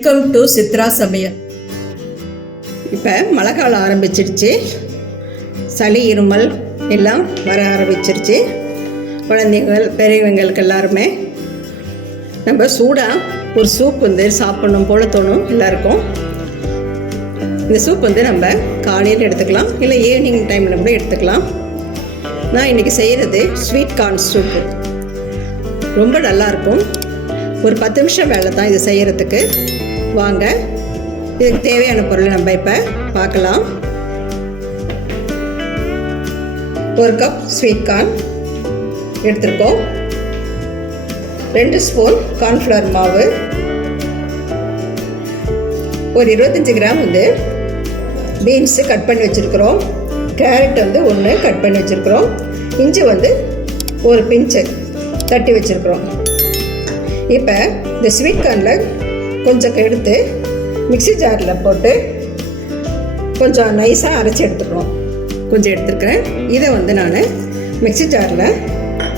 Welcome to Chitra சமையல். இப்போ மழை காலம் ஆரம்பிச்சிருச்சு. சளி இருமல் எல்லாம் வர ஆரம்பிச்சிருச்சு. குழந்தைகள் பெரியவங்களுக்கு எல்லாருமே நம்ம சூடாக ஒரு சூப் சாப்பிடணும் போல தோணும் எல்லாருக்கும். இந்த சூப் நம்ம காலையில் எடுத்துக்கலாம், இல்லை ஈவினிங் டைமில் கூட எடுத்துக்கலாம். நான் இன்றைக்கி செய்கிறது ஸ்வீட் கார்ன் சூப்பு. ரொம்ப நல்லாயிருக்கும். ஒரு 10 நிமிஷம் வேலை தான் இது செய்கிறதுக்கு. வாங்க, இதுக்கு தேவையான பொருளை நம்ம இப்போ பார்க்கலாம். 1 கப் ஸ்வீட் கார்ன் எடுத்துருக்கோம். 2 ஸ்பூன் கார்ன்ஃப்ளவர் மாவு, ஒரு 25 கிராம் பீன்ஸு கட் பண்ணி வச்சுருக்குறோம். கேரட் 1 கட் பண்ணி வச்சுருக்குறோம். இஞ்சி ஒரு பிஞ்சு தட்டி வச்சுருக்குறோம். இப்போ இந்த ஸ்வீட் கார்னில் கொஞ்சம் எடுத்து மிக்ஸி ஜாரில் போட்டு கொஞ்சம் நைஸாக அரைச்சி எடுத்துக்கிறோம். கொஞ்சம் எடுத்துருக்கிறேன். இதை நான் மிக்ஸி ஜாரில்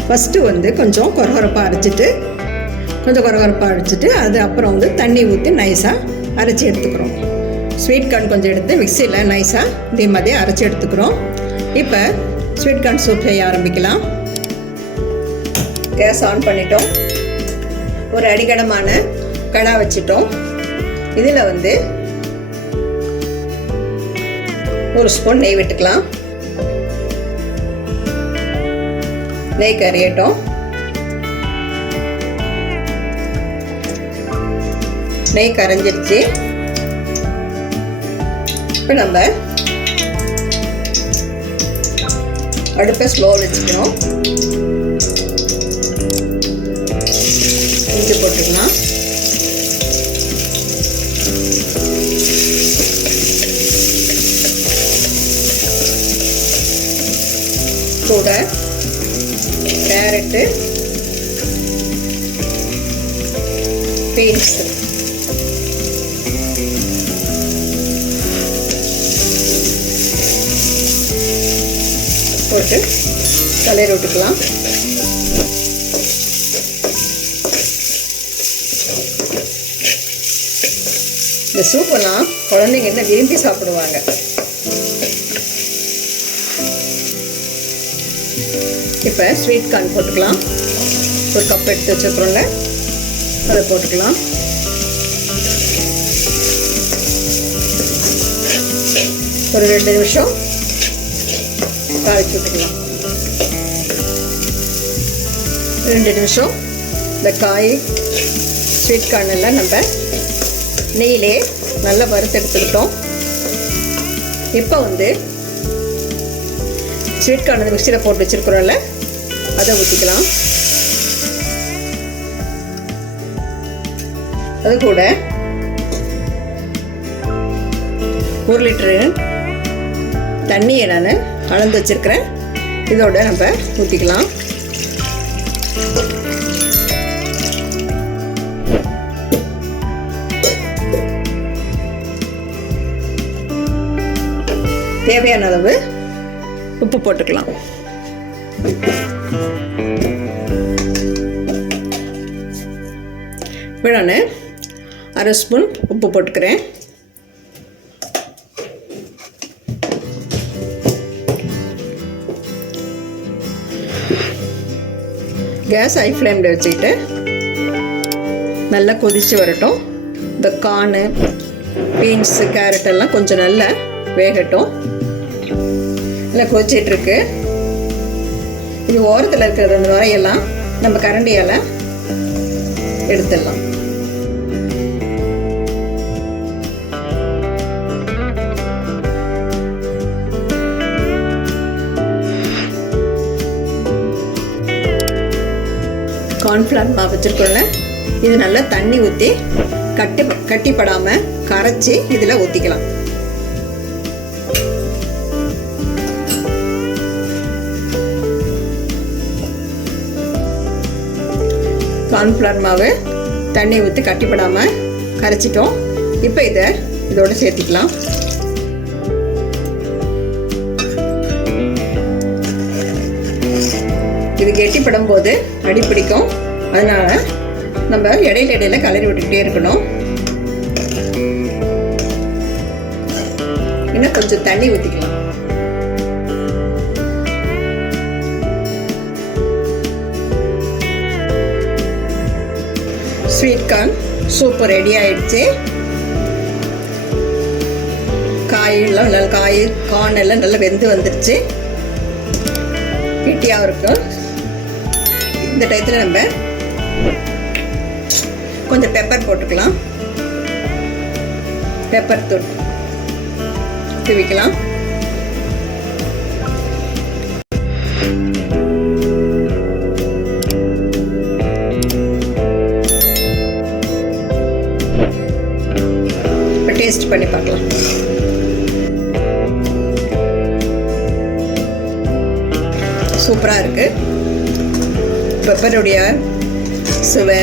ஃபஸ்ட்டு கொஞ்சம் கொரகொரப்பாக அரைச்சிட்டு அது அப்புறம் தண்ணி ஊற்றி நைஸாக அரைச்சி எடுத்துக்கிறோம். ஸ்வீட் கார்ன் கொஞ்சம் எடுத்து மிக்ஸியில் நைஸாக இதே மாதிரி அரைச்சி எடுத்துக்கிறோம். இப்போ ஸ்வீட் கார்ன் சூப் செய்ய ஆரம்பிக்கலாம். கேஸ் ஆன் பண்ணிட்டோம். ஒரு அடிகனமான கடா வச்சிட்டோம். இதில் 1 ஸ்பூன் நெய் விட்டுக்கலாம். நெய் கரையட்டும். நெய் கரைஞ்சிருச்சு. இப்போ நம்ம அடுப்பை ஸ்லோ வச்சுக்கணும். இஞ்சி போட்டுக்கலாம். கூட கேரட்டு, பீன்ஸ் போட்டு கலரி விட்டுக்கலாம். இந்த சூப்பெல்லாம் குழந்தைங்க என்ன விரும்பி சாப்பிடுவாங்க. இப்போ ஸ்வீட் கார்ன் போட்டுக்கலாம். 1 கப் எடுத்து வச்சுருக்கோம்ல, அதை போட்டுக்கலாம். ஒரு 2 நிமிஷம் காய்ச்சி விட்டுக்கலாம். 2 நிமிஷம் இந்த ஸ்வீட் கார்ன் எல்லாம் நம்ம நெய்யிலே நல்லா வறுத்து எடுத்துக்கிட்டோம். இப்போ ஸ்வீட் கார்ன் மிக்ஸியில் போட்டு வச்சுருக்குறோம்ல, அதை ஊற்றிக்கலாம். அது கூட 1 லிட்டரு தண்ணியை நான் அளந்து வச்சுருக்கிறேன். இதோட நம்ம ஊற்றிக்கலாம். தேவையான அளவு உப்பு போட்டுக்கலாம். இப்போ நான் 1/2 ஸ்பூன் உப்பு போட்டுக்கிறேன். கேஸ் ஹை ஃப்ளேமில் வச்சுக்கிட்டு நல்லா கொதித்து வரட்டும். இந்த கார்னு, பீன்ஸு, கேரட் எல்லாம் கொஞ்சம் நல்லா வேகட்டும். இல்லை கொதிச்சிட்ருக்கு. இது ஓரத்தில் இருக்கிற அந்த வரையெல்லாம் நம்ம கரண்டியால் எடுத்துடலாம். கார்ன்ஃப்ளவர் மாவு வச்சுருக்கோம்ல, இது நல்லா தண்ணி ஊற்றி கட்டிப்படாமல் கரைச்சி இதில் ஊற்றிக்கலாம். கார்ன்ஃப்ளவர் மாவு தண்ணி ஊற்றி கட்டிப்படாமல் கரைச்சிட்டோம். இப்போ இதோடு சேர்த்திக்கலாம். இது கெட்டிப்படும் போது அடி பிடிக்கும். அதனால் நம்ம இடையில கலரி விட்டுக்கிட்டே இருக்கணும். கொஞ்சம் தண்ணி ஊற்றிக்கலாம். ஸ்வீட் கார்ன் சூப்பு ரெடி ஆயிடுச்சு. கார்ன் எல்லாம் நல்லா வெந்து வந்துடுச்சு. கெட்டியாக இருக்கும். இந்த டயத்தில் நம்ம கொஞ்சம் பெப்பர் போட்டுக்கலாம். பெப்பர் தூவிக்கலாம். இப்போ டேஸ்ட் பண்ணி பார்க்கலாம். சூப்பராக இருக்குது. பெப்பருடைய சுவை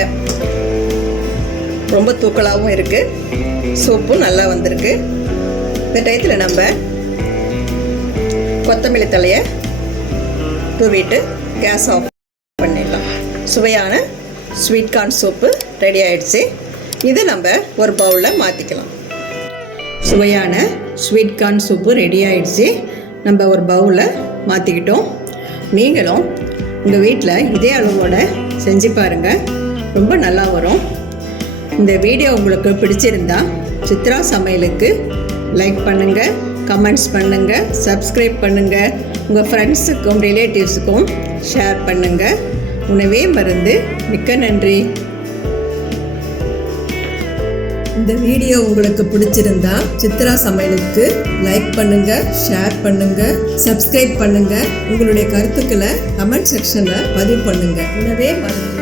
ரொம்ப தூக்கலாகவும் இருக்குது. சூப்பும் நல்லா வந்திருக்கு. இந்த டயத்தில் நம்ம கொத்தமல்லி தலையை தூவிட்டு கேஸ் ஆஃப் பண்ணிடலாம். சுவையான ஸ்வீட் கார்ன் சூப்பு ரெடி ஆயிடுச்சு. இதை நம்ம ஒரு பவுலில் மாற்றிக்கலாம். சுவையான ஸ்வீட் கார்ன் சூப்பு ரெடி ஆயிடுச்சு. நம்ம ஒரு பவுலில் மாற்றிக்கிட்டோம். நீங்களும் உங்கள் வீட்டில் இதே அளவோடு செஞ்சு பாருங்கள். ரொம்ப நல்லா வரும். இந்த வீடியோ உங்களுக்கு பிடிச்சிருந்தா சித்ரா சமையலுக்கு லைக் பண்ணுங்கள், கமெண்ட்ஸ் பண்ணுங்கள், சப்ஸ்கிரைப் பண்ணுங்கள். உங்கள் ஃப்ரெண்ட்ஸுக்கும் ரிலேட்டிவ்ஸுக்கும் ஷேர் பண்ணுங்கள். உணவே மருந்து. மிக்க நன்றி. இந்த வீடியோ உங்களுக்கு பிடிச்சிருந்தா சித்ரா சமையலுக்கு லைக் பண்ணுங்கள், ஷேர் பண்ணுங்கள், சப்ஸ்கிரைப் பண்ணுங்கள். உங்களுடைய கருத்துக்களை கமெண்ட் செக்ஷனில் பதிவு பண்ணுங்கள். உணவே மருந்து.